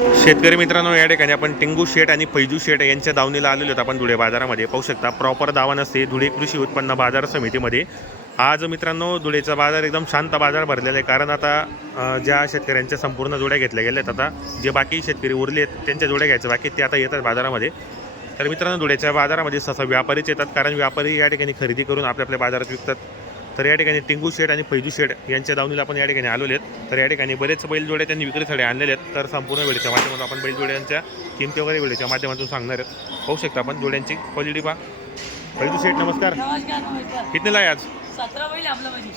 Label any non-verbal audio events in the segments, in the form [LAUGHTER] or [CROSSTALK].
शेतकरी मित्रांनो या ठिकाणी आपण टिंगू शेट आणि फैजू शेट यांच्या दावणीला आलेलो आहोत. आपण धुळे बाजारामध्ये पाहू शकता प्रॉपर दावा नसते. धुळे कृषी उत्पन्न बाजार समितीमध्ये. आज मित्रांनो धुळेचा बाजार एकदम शांत बाजार भरलेला आहे. कारण आता ज्या शेतकऱ्यांच्या संपूर्ण जोड्या घेतल्या गेल्या आहेत आता जे बाकी शेतकरी उरले आहेत त्यांच्या जोड्या घ्यायच्या बाकी ते आता येतात बाजारामध्ये. तर मित्रांनो धुळ्याच्या बाजारामध्ये सहसा व्यापारीच येतात. कारण व्यापारी या ठिकाणी खरेदी करून आपल्या आपल्या बाजारात विकतात. तर या ठिकाणी टिंगू शेड आणि फैजू शेड यांच्या दावणीला आपण या ठिकाणी आलेले आहेत. तर या ठिकाणी बरेच बैलजोड्या त्यांनी विक्रीसाठी आणलेले आहेत. तर संपूर्ण वेळेच्या माध्यमातून आपण बैलजोड्यांच्या किमती वगैरे वेळेच्या माध्यमातून सांगणार आहेत. पाहू शकता आपण जोड्यांची क्वालिटी पहा. फैजू शेठ नमस्कार. कितनेला आहे आज? सतरा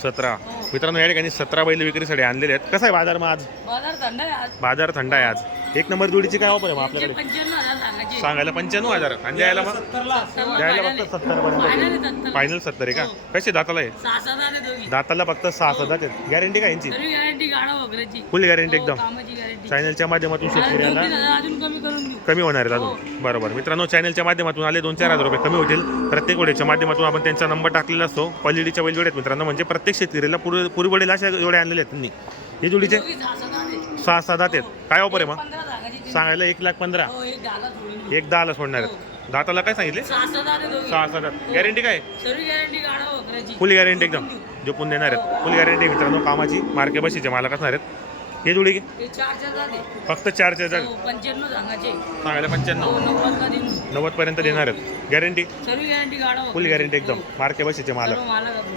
सतरा. हो. मित्रांनो या ठिकाणी सतरा बैल विक्रीसाठी आणलेले आहेत. कसा आहे बाजार मग आज? बाजार थंड आहे आज. बाजार थंड आहे आज. एक नंबर जोडीची काय ऑफर आहे मग आपल्याकडे? पंच्याण्णव हजार सांगायचे. सांगायला पंच्याण्णव हजार. आणि द्यायला मग? द्यायला फक्त. सत्तर पर्यंत. फायनल सत्तर आहे का? हो. कसे दाताला आहे सहा सात दाताला फक्त सहा हजार आहेत गॅरंटी यांची? तरी गॅरंटी गाडा वगैरेची. फुल गॅरंटी एकदम. कामाची गॅरंटी चॅनलच्या माध्यमातून शेतकऱ्याला अजून कमी करून कमी होणार आहेत अजून. बरोबर. मित्रांनो चॅनलच्या माध्यमातून आले दोन चार हजार रुपये कमी होतील. प्रत्येक वेळेच्या माध्यमातून आपण त्यांचा नंबर टाकलेला असतो. क्वालिटीच्या बैल जोड्यात मित्रांनो म्हणजे प्रत्येक शेतकऱ्याला पूर्व पूर्वडील अशा जोड्या आणलेल्या आहेत त्यांनी. हे जोडीचे? सहा. सहा दात आहेत. काय ऑफर आहे मग. सांगायला एक लाख पंधरा. हो एक एक दहाला सोडणार आहेत. दाताला काय सांगितले? सहा सहा दात गॅरंटी काय? गाडा वगैरेची फुल गॅरंटी एकदम. झोपून देणार आहेत. फुल गॅरंटी मित्रांनो कामाची मार्के बशीचे मालक असणार आहेत. हे जोडी ते चार चार जाते फक्त चार चार हजार हो, पंच्याण्णव सांगायचे सांगायला पंच्याण्णव. हो नव्वद पर्यंत देणार आहेत. गॅरंटी सर्व गॅरंटी गाडा फुल गॅरंटी एकदम. मार्के बशीचे मालक.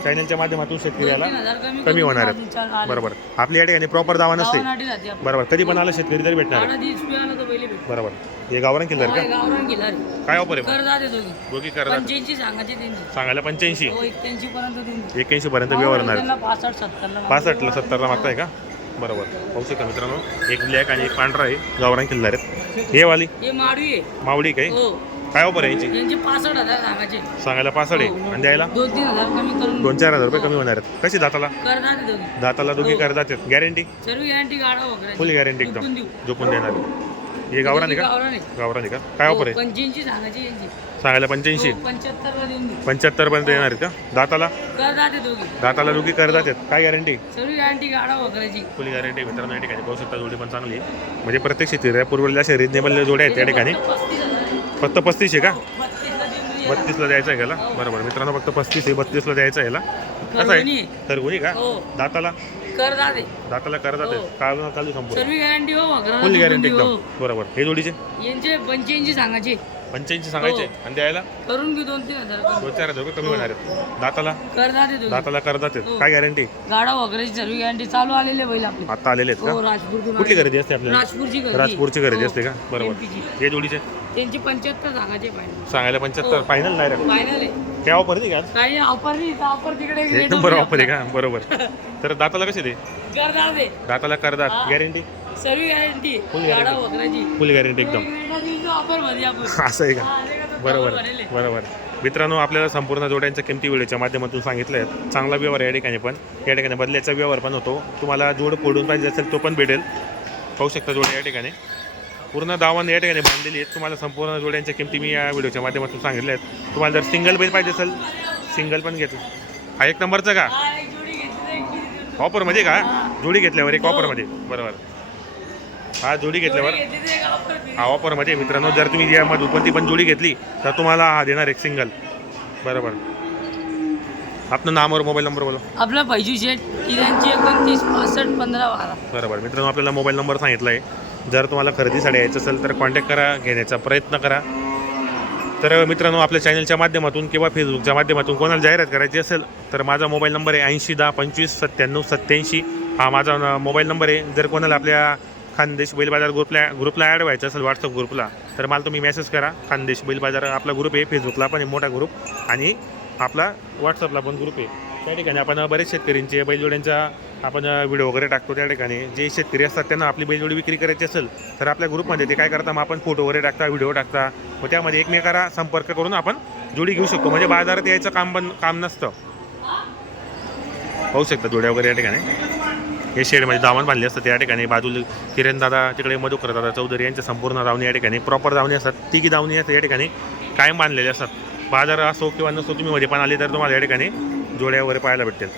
चॅनलच्या माध्यमातून शेतकऱ्याला कमी होणार आहेत. बरोबर. आपली या ठिकाणी प्रॉपर दावा नसते. बरोबर. कधी पण आलं शेतकरी तरी भेटणार आहे. दी. बरोबर. हे गावरान किल्लर का? रे. काय ऑफर आहे कर दोघी. पंच्याऐंशी सांगायचे त्यांची. सांगायला पंच्याऐंशी. हो एक्क्याऐंशी पर्यंत देऊन. देऊ. एक्याऐंशी पर्यंत व्यवहार होणार त्यांना पासष्ट सत्तरला. पासष्टला सत्तरला मागताय का? बरोबर. पाहू शकता मित्रांनो एक ब्लॅक आणि एक पांढरा आहे. गावरान किल्लार आहेत. हे वाली? हे माडवी आहे. मावडी काय? हो. काय ऑफर आहे यांची? यांचे पासष्ट हजार सांगायचे. सांगायला पासष्ट आहे. आणि द्यायला? दोन तीन हजार कमी करून दोन चार हजार रुपये कमी होणार आहेत. कशी दाताला? दाताला दोघी करतात. गॅरंटी सर्व गॅरंटी गाडा वगैरे. फुल गॅरंटी एकदम. झोपून देणार. हे गावरान आहे का? गावरान आहे गावरान आहे का? काय ऑफर आहे? पंच्याऐंशी सांगायची यांची. सांगायला पंच्याऐंशी. पंच्याहत्तरला देऊन देऊ पंच्याहत्तर पर्यंत येणार आहेत का? दाताला? कर जाते दोघी. दाताला दोघी करतात आहेत. काय गॅरंटी सर्व गॅरंटी गाडा वगैरेची फुल गॅरंटी मित्रांनो या ठिकाणी पाहू शकता जोडी पण चांगली आहे. म्हणजे प्रत्येक शेती पूर्वला अशा रिजनेबल जोड्या आहेत त्या ठिकाणी. फक्त पस्तीस आहे का? बत्तीसला देऊ. बत्तीसला द्यायचं आहे याला? बरोबर. मित्रांनो फक्त पस्तीस आहे. बत्तीसला द्यायचं आहे याला. कसं करवणी आहे? आहे. तर गुन्हे का? हो. दाताला? दाताला करतात हो. काल चालू संपूर्ण सर्व गॅरंटी हो फुल गॅरंटी एकदम. बरोबर. हे जोडीचे? हो. यांचे पंच्याऐंशी सांगायचे. पंच्याऐंशी सांगायचे हो. आणि द्यायला? करून घेऊ दोन तीन हजार कमी. दोन चार हजार रुपये कमी होणार आहेत. दाताला? कर जाते दोघी दाताला करतात हो. काय गॅरंटी गाडा वगैरेची सर्व गॅरंटी चालू आलेले बैल आपले. आता आलेले आहेत हो का राजपूर कुठली खरेदी असते आपल्याला? राजपूरची गर्दी राजपूरची खरेदी हो. असते का? बरोबर. हे जोडीचे? त्यांचे पंच्याहत्तर सांगायचे फायनल सांगायला पंच्याहत्तर. हो. फायनल नाही रे फायनल आहे. काय ऑफर आहे का आज? काही ऑफर नाही. ऑफर तिकडे एक नंबर ऑफर आहे का? बरोबर. [LAUGHS] तर दाताला कसे जाते दाताला करतात हा. गॅरंटी सर्व गॅरंटी Full गाडा guarantee. वगैरेची. फुल गॅरंटी एकदम. असं आहे का? हा, बरोबर. बरोबर मित्रांनो आपल्याला संपूर्ण जोड्यांच्या किमती वेळेच्या माध्यमातून सांगितलं आहे चांगला व्यवहार या ठिकाणी पण या ठिकाणी बदल्याचा व्यवहार पण होतो. तुम्हाला जोड फोडून पाहिजे असेल तो पण भेटेल. पाहू शकता जोड्या या ठिकाणी. पूर्ण दावण या ठिकाणी बांधलेली आहेत. तुम्हाला संपूर्ण जोड्यांच्या किमती मी या व्हिडिओच्या माध्यमातून सांगितल्या आहेत. तुम्हाला जर सिंगल बैल पाहिजे असेल सिंगल पण घेतो हा एक नंबरचा का? हा, घेतली. ऑफरमध्ये का? जोडी घेतल्यावर एक ऑफरमध्ये बरोबर. हा जोडी घेतल्यावर. हा ऑफरमध्ये मित्रांनो जर तुम्ही यामध्ये कोणती पण जोडी घेतली तर तुम्हाला हा देणार एक सिंगल बरोबर. आपलं नाम और मोबाईल नंबर बोला. आपला पैजू तिघांची एकोणतीस पासष्ट पंधरा बारा. बरोबर. मित्रांनो आपल्याला मोबाईल नंबर सांगितला आहे. जर तुम्हाला खरेदीसाठी यायचं असेल तर कॉन्टॅक्ट करा घेण्याचा प्रयत्न करा. तर मित्रांनो आपल्या चॅनलच्या माध्यमातून किंवा फेसबुकच्या माध्यमातून कोणाला जाहिरात करायची असेल तर माझा मोबाईल नंबर आहे ऐंशी दहा पंचवीस सत्त्याण्णव सत्त्याऐंशी. हा माझा मोबाईल नंबर आहे. जर कोणाला आपल्या खानदेश बैल बाजार ग्रुपला ग्रुपला ॲड व्हायचं असेल व्हॉट्सअप ग्रुपला तर मला तुम्ही मेसेज करा. खानदेश बैल बाजार आपला ग्रुप आहे फेसबुकला पण मोठा ग्रुप आणि आपला व्हॉट्सअपला पण ग्रुप आहे. त्या ठिकाणी आपण बरेच शेतकऱ्यांचे बैलजोड्यांचा आपण व्हिडिओ वगैरे टाकतो त्या ठिकाणी. जे शेतकरी असतात त्यांना आपली बैलजोडी विक्री करायची असेल तर आपल्या ग्रुपमध्ये ते काय करता मग आपण फोटो वगैरे टाकता व्हिडिओ टाकता. मग त्यामध्ये एकमेकाला संपर्क करून आपण जोडी घेऊ शकतो. म्हणजे बाजारात यायचं काम पण काम नसतं. होऊ शकतं जोड्या वगैरे या ठिकाणी. हे शेडमध्ये दावण बांधले असतात त्या ठिकाणी बाजूला किरण दादा तिकडे मधुकर दादा चौधरी यांच्या संपूर्ण दावणी या ठिकाणी प्रॉपर दावणी असतात. तिघी दावणी असतात या ठिकाणी कायम बांधलेले असतात. बाजार असो किंवा नसो तुम्ही मध्ये पण आले तर तुम्हाला या ठिकाणी जोड्या वगैरे पाहायला भेटतील.